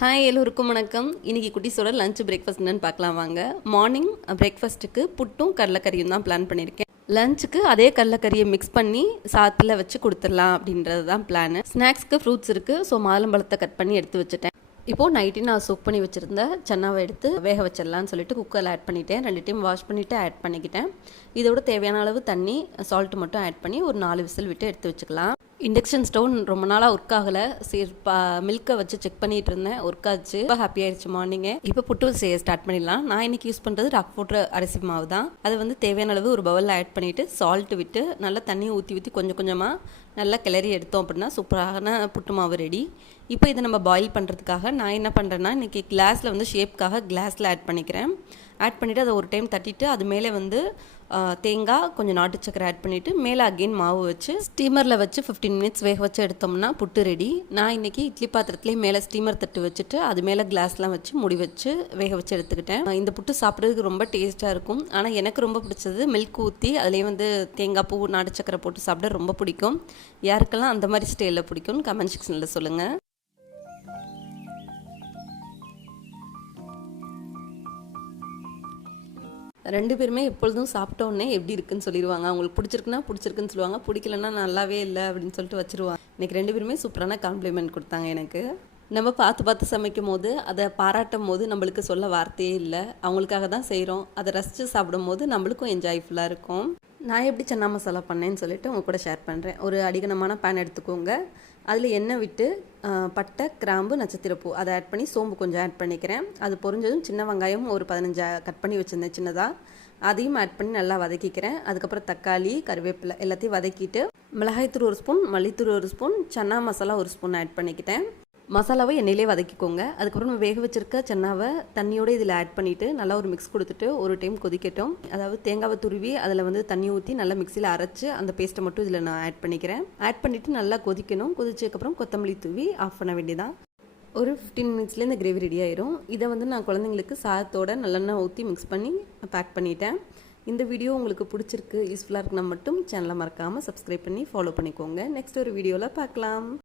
Hi எல்லோருக்கும் வணக்கம். இன்றைக்கி குட்டீஸோட லஞ்ச் பிரேக்ஃபாஸ்ட் என்னன்னு பார்க்கலாம் வாங்க. மார்னிங் பிரேக்ஃபாஸ்ட்டுக்கு புட்டும் கடலைக்கறியும் தான் பிளான் பண்ணியிருக்கேன். லஞ்சுக்கு அதே கடலைக்கறியை மிக்ஸ் பண்ணி சாத்தில் வச்சு கொடுத்துடலாம் அப்படின்றது தான் பிளான். ஸ்நாக்ஸ்க்கு ஃப்ரூட்ஸ் இருக்குது, ஸோ மாதுளம்பழத்தை கட் பண்ணி எடுத்து வச்சுட்டேன். இப்போது நைட்டு நான் சோக் பண்ணி வச்சுருந்த சன்னாவை எடுத்து வேக வச்சிடலான்னு சொல்லிட்டு குக்கரில் ஆட் பண்ணிட்டேன். 2 டைம் வாஷ் பண்ணிவிட்டு ஆட் பண்ணிக்கிட்டேன். இதோட தேவையான அளவு தண்ணி, சால்ட்டு மட்டும் ஆட் பண்ணி ஒரு 4 விசில் விட்டு எடுத்து வச்சுக்கலாம். இண்டக்ஷன் ஸ்டவ் ரொம்ப நாளாக ஒர்க் ஆகலை. சரி, மில்கை வச்சு செக் பண்ணிகிட்டு இருந்தேன், ஒர்க் ஆச்சு. இப்போ ஹாப்பி ஆயிடுச்சு மார்னிங்கே. இப்போ புட்டு செய்ய ஸ்டார்ட் பண்ணிடலாம். நான் இன்றைக்கி யூஸ் பண்ணுறது ராக்ஃபோர்ட் அரிசி மாவு தான். அதை வந்து தேவையான அளவு ஒரு பவுலில் ஆட் பண்ணிவிட்டு சால்ட்டு விட்டு நல்லா தண்ணியை ஊற்றி கொஞ்சம் கொஞ்சமாக நல்லா கிளறி எடுத்தோம் அப்படின்னா சூப்பரான புட்டு மாவு ரெடி. இப்போ இதை நம்ம பாயில் பண்ணுறதுக்காக நான் என்ன பண்ணுறேன்னா, இன்றைக்கி கிளாஸில் வந்து ஷேப்காக கிளாஸில் ஆட் பண்ணிக்கிறேன். ஆட் பண்ணிவிட்டு அதை ஒரு டைம் தட்டிட்டு அது மேலே வந்து தேங்காய், கொஞ்சம் நாட்டு சக்கரை ஆட் பண்ணிவிட்டு மேலே அகெயின் மாவு வச்சு ஸ்டீமரில் வச்சு 15 மினிட்ஸ் வேக வச்சு எடுத்தோம்னா புட்டு ரெடி. நான் இன்றைக்கி இட்லி பாத்திரத்துலேயே மேலே ஸ்டீமர் தட்டு வச்சுட்டு அது மேலே கிளாஸ்லாம் வச்சு முடி வச்சு வேக வச்சு எடுத்துக்கிட்டேன். இந்த புட்டு சாப்பிட்றதுக்கு ரொம்ப டேஸ்ட்டாக இருக்கும். ஆனால் எனக்கு ரொம்ப பிடிச்சது மில்க் ஊற்றி அதுலேயே வந்து தேங்காய் பூ, நாட்டு சக்கரை போட்டு சாப்பிட ரொம்ப பிடிக்கும். யாருக்கெல்லாம் அந்த மாதிரி ஸ்டைலில் பிடிக்கும்னு கமெண்ட் செக்ஷனில் சொல்லுங்கள். ரெண்டு பேருமே எப்பொழுதும் சாப்பிட்டோன்னே எப்படி இருக்குன்னு சொல்லிடுவாங்க. அவங்களுக்கு பிடிச்சிருக்குன்னு சொல்லுவாங்க, பிடிக்கலன்னா நல்லாவே இல்லை அப்படின்னு சொல்லிட்டு வச்சுருவாங்க. இன்றைக்கி 2 பேருமே சூப்பரான காம்ப்ளிமெண்ட் கொடுத்தாங்க எனக்கு. நம்ம பார்த்து சமைக்கும் போது, அதை பாராட்டும் போது நம்மளுக்கு சொல்ல வார்த்தையே இல்லை. அவங்களுக்காக தான் செய்கிறோம். அதை ரசித்து சாப்பிடும் போது நம்மளுக்கும் என்ஜாய்ஃபுல்லாக இருக்கும். நான் எப்படி சன்னா மசாலா பண்ணேன்னு சொல்லிட்டு உங்கள் கூட ஷேர் பண்ணுறேன். ஒரு அடிகனமான பேன் எடுத்துக்கோங்க. அதில் எண்ணெய் விட்டு பட்டை, கிராம்பு, நட்சத்திரப்பூ அதை ஆட் பண்ணி சோம்பு கொஞ்சம் ஆட் பண்ணிக்கிறேன். அது பொரிஞ்சதும் சின்ன வெங்காயம் ஒரு 15 கட் பண்ணி வச்சுருந்தேன் சின்னதாக, அதையும் ஆட் பண்ணி நல்லா வதக்கிக்கிறேன். அதுக்கப்புறம் தக்காளி, கருவேப்பிலை எல்லாத்தையும் வதக்கிட்டு மிளகாய்த்தூள் 1 ஸ்பூன், மல்லித்தூள் 1 spoon, chana masala 1 spoon add பண்ணிக்கிட்டேன். மசாலாவை எண்ணெயிலே வதக்கிக்கோங்க. அதுக்கப்புறம் நம்ம வேக வச்சுருக்க சன்னாவை தண்ணியோடு இதில் ஆட் பண்ணிவிட்டு நல்லா ஒரு மிக்ஸ் கொடுத்துட்டு ஒரு டைம் கொதிக்கட்டும். அதாவது தேங்காவை துருவி அதில் வந்து தண்ணி ஊற்றி நல்லா மிக்சியில் அரைச்சி அந்த பேஸ்ட்டை மட்டும் இதில் நான் ஆட் பண்ணிக்கிறேன். ஆட் பண்ணிவிட்டு நல்லா கொதிக்கணும். கொதிச்சதுக்கப்புறம் கொத்தமல்லி தூவி ஆஃப் பண்ண வேண்டியதான். ஒரு 15 மினிட்ஸ்லேயே இந்த கிரேவி ரெடி ஆயிரும். இதை வந்து நான் குழந்தைங்களுக்கு சாதத்தோட நல்லெண்ணெய் ஊற்றி மிக்ஸ் பண்ணி பேக் பண்ணிட்டேன். இந்த வீடியோ உங்களுக்கு பிடிச்சிருக்கு, யூஸ்ஃபுல்லாக இருக்குன்னா மட்டும் சேனலை மறக்காமல் சப்ஸ்கிரைப் பண்ணி ஃபாலோ பண்ணிக்கோங்க. நெக்ஸ்ட் ஒரு வீடியோவில் பார்க்கலாம்.